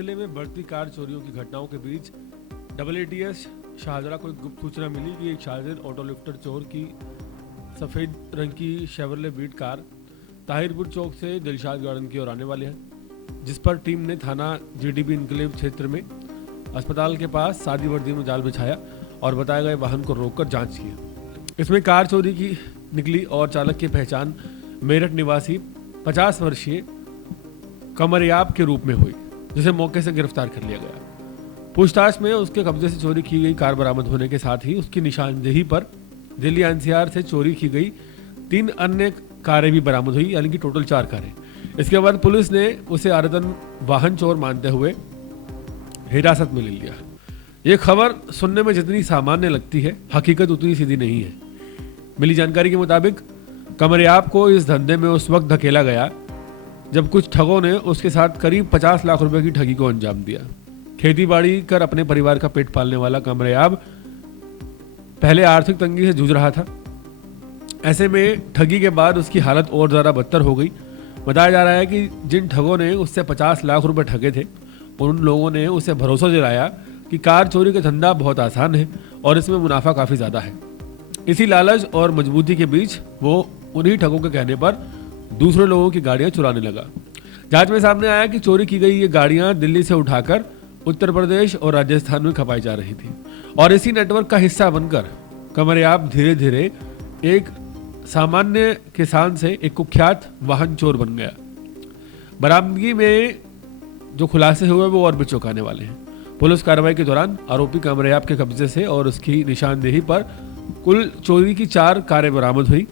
जिले में बढ़ती कार चोरियों की घटनाओं के बीच AATS शाहजरा को एक गुप्त सूचना मिली कि एक शातिर ऑटो लिफ्टर चोर की सफ़ेद रंग की शेवरले बीट कार ताहिरपुर चौक से दिलशाद गार्डन की ओर आने वाले हैं, जिस पर टीम ने थाना GDB इनकलेव क्षेत्र में अस्पताल के पास सादी वर्दी में जाल बिछाया और बताए गए वाहन को रोककर जांच की। इसमें कार चोरी की निकली और चालक की पहचान मेरठ निवासी 50 वर्षीय कमरयाब के रूप में हुई, जिसे मौके से गिरफ्तार कर लिया गया। पूछताछ में उसके कब्जे से चोरी की गई कार बरामद होने के साथ ही उसकी निशानदेही पर दिल्ली NCR से चोरी की गई 3 अन्य कारें भी बरामद हुई, यानी कि टोटल 4 कारें। इसके बाद पुलिस ने उसे आरदन वाहन चोर मानते हुए हिरासत में ले लिया। ये खबर सुनने में जितनी सामान्य लगती है, हकीकत उतनी सीधी नहीं है। मिली जानकारी के मुताबिक कमरयाब को इस धंधे में उस वक्त धकेला गया जब कुछ ठगों ने उसके साथ करीब 50 लाख रुपए की ठगी को अंजाम दिया। खेती बाड़ी कर अपने परिवार का पेट पालने वाला कमरयाब पहले आर्थिक तंगी से जूझ रहा था। ऐसे में ठगी के बाद उसकी हालत और ज़्यादा बदतर हो गई। बताया जा रहा है कि जिन ठगों ने उससे 50 लाख रुपए ठगे थे, उन लोगों ने उसे भरोसा दिलाया कि कार चोरी का धंधा बहुत आसान है और इसमें मुनाफा काफ़ी ज़्यादा है। इसी लालच और मजबूती के बीच वो उन्हीं ठगों के कहने पर दूसरे लोगों की गाड़ियां चुराने लगा। जांच में सामने आया कि चोरी की गई ये गाड़ियां दिल्ली से उठाकर उत्तर प्रदेश और राजस्थान में खपाई जा रही थी और इसी नेटवर्क का हिस्सा बनकर कमरयाब धीरे धीरे एक सामान्य किसान से एक कुख्यात वाहन चोर बन गया। बरामदगी में जो खुलासे हुए वो और भी चौंकाने वाले हैं। पुलिस कार्रवाई के दौरान आरोपी कमरयाब के कब्जे से और उसकी निशानदेही पर कुल चोरी की 4 कारें बरामद हुई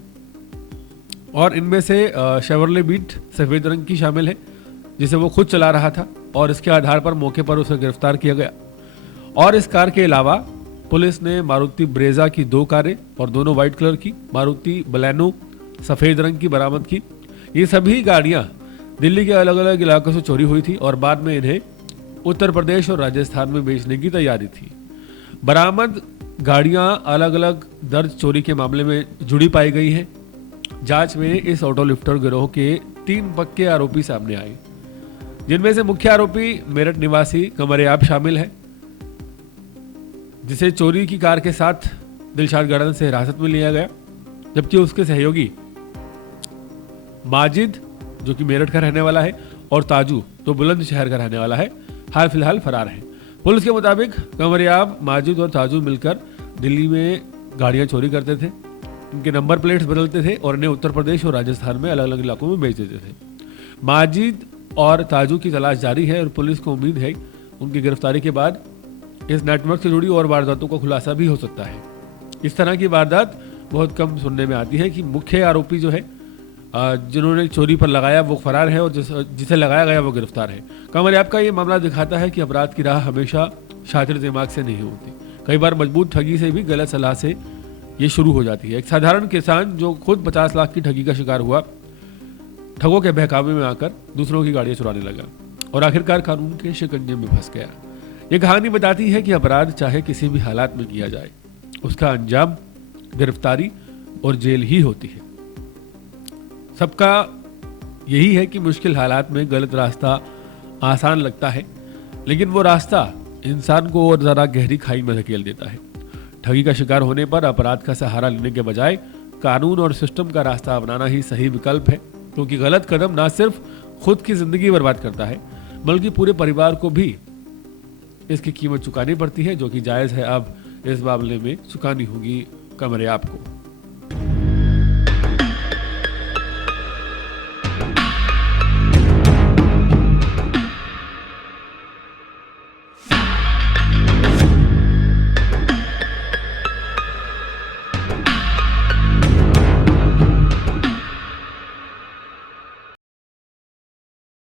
और इनमें से शेवरले बीट सफ़ेद रंग की शामिल है, जिसे वो खुद चला रहा था और इसके आधार पर मौके पर उसे गिरफ्तार किया गया। और इस कार के अलावा पुलिस ने मारुति ब्रेजा की 2 कारें और दोनों वाइट कलर की मारुति बलेनो सफ़ेद रंग की बरामद की। ये सभी गाड़ियां दिल्ली के अलग अलग इलाकों से चोरी हुई थी और बाद में इन्हें उत्तर प्रदेश और राजस्थान में बेचने की तैयारी थी। बरामद गाड़ियां अलग अलग दर्ज चोरी के मामले में जुड़ी पाई गई हैं। जांच में इस ऑटो लिफ्टर गिरोह के 3 पक्के आरोपी सामने आए, जिनमें से मुख्य आरोपी मेरठ निवासी कमरयाब शामिल है, जिसे चोरी की कार के साथ दिलशाद गार्डन से हिरासत में लिया गया, जबकि उसके सहयोगी माजिद, जो कि मेरठ का रहने वाला है, और ताजू, तो बुलंदशहर का रहने वाला है, हाल फिलहाल फरार है। पुलिस के मुताबिक कमरयाब, माजिद और ताजू मिलकर दिल्ली में गाड़ियां चोरी करते थे, इनके नंबर प्लेट्स बदलते थे और इन्हें उत्तर प्रदेश और राजस्थान में अलग अलग इलाकों में बेच देते थे। माजिद और ताजू की तलाश जारी है और पुलिस को उम्मीद है उनकी गिरफ्तारी के बाद इस नेटवर्क से जुड़ी और वारदातों का खुलासा भी हो सकता है। इस तरह की वारदात बहुत कम सुनने में आती है कि मुख्य आरोपी जो है, जिन्होंने चोरी पर लगाया, वो फरार है और जिसे लगाया गया वो गिरफ्तार है। कमरयाब का ये मामला दिखाता है कि अपराध की राह हमेशा शातिर दिमाग से नहीं होती। कई बार मजबूत ठगी से भी गलत सलाह से ये शुरू हो जाती है। एक साधारण किसान जो खुद 50 लाख की ठगी का शिकार हुआ, ठगों के बहकावे में आकर दूसरों की गाड़ियां चुराने लगा और आखिरकार कानून के शिकंजे में फंस गया। ये कहानी बताती है कि अपराध चाहे किसी भी हालात में किया जाए, उसका अंजाम गिरफ्तारी और जेल ही होती है। सबका यही है कि मुश्किल हालात में गलत रास्ता आसान लगता है, लेकिन वो रास्ता इंसान को और ज़्यादा गहरी खाई में धकेल देता है। ठगी का शिकार होने पर अपराध का सहारा लेने के बजाय कानून और सिस्टम का रास्ता अपनाना ही सही विकल्प है, क्योंकि गलत कदम ना सिर्फ खुद की जिंदगी बर्बाद करता है, बल्कि पूरे परिवार को भी इसकी कीमत चुकानी पड़ती है, जो कि जायज़ है अब इस मामले में चुकानी होगी कमरयाब को।